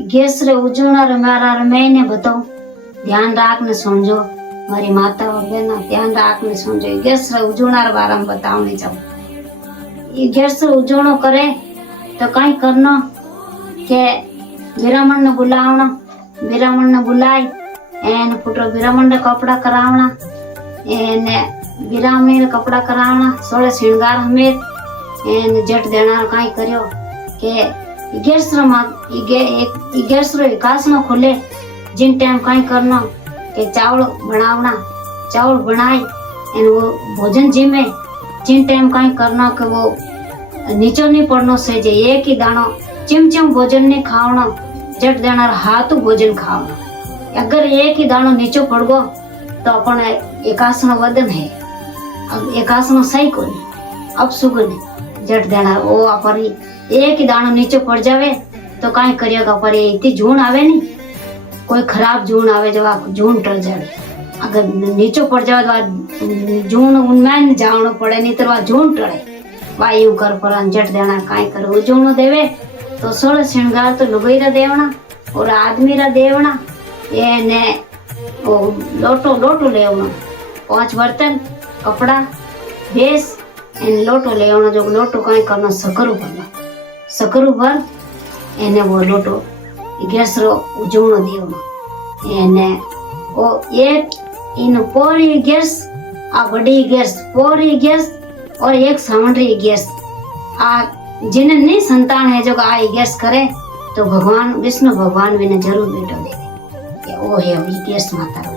gas रे उजवना रे मारा रे मैंने बताओ ध्यान राख ने समझो मारी माता और बहना ध्यान राख ने समझो गैस रे उजवना रे बारे में बतावने जाओ ये गैस रे उजवणो करे तो कई करना के विरामण ने बुलावना विरामण ने बुलाई एन पुत्र विरामण ने कपड़ा करावना एन विरामणी ने कपड़ा करावना सोळे श्रृंगार समेत एन जट देना कई कर्यो के गैस रो विकास न खोले जिन टाइम कई करना के चावल बनावना चावल बनाई एन वो भोजन जिमे जिन टाइम कई करना के वो नीचो नहीं पड़नो से जे एक ही दाणो चिमचिम भोजन नहीं खावना जट देना हाथ भोजन खावना अगर एक ही दाणो नीचो पड़ गो तो अपन एकासनो वदन है अब एकासनो सही को नहीं अब सुगन जट देना वो अपनी एक ही दाणो नीचे पड़ जावे तो कई करिएगा पर इतनी जून आवे नहीं कोई खराब जून आवे जो जून टल जावे अगर नीचे पड़ जावे तो जून उनमें जावनो पड़े नहीं तो जून टले वायु कर पर जट देना कई कर उजवणो देवे तो सोलह श्रृंगार तो लुगाईरा देवना और आदमी रा देवना ये ने वो लोटो लोटो लेवनो 5 बर्तन कपड़ा बेस एन लोटो लेवनो जो लोटो कई करना सकरू करना सकरू भर एने वो लोटो गैस रो उजवणो देवनो एने वो एक इन पोरी गैस आ बड़ी गैस पोरी गैस और एक सामंडरी गैस आ जिन्हें नहीं संतान है जो आ गैस करे तो भगवान विष्णु भगवान भी ने जरूर बेटो दे वो है अभी गैस माता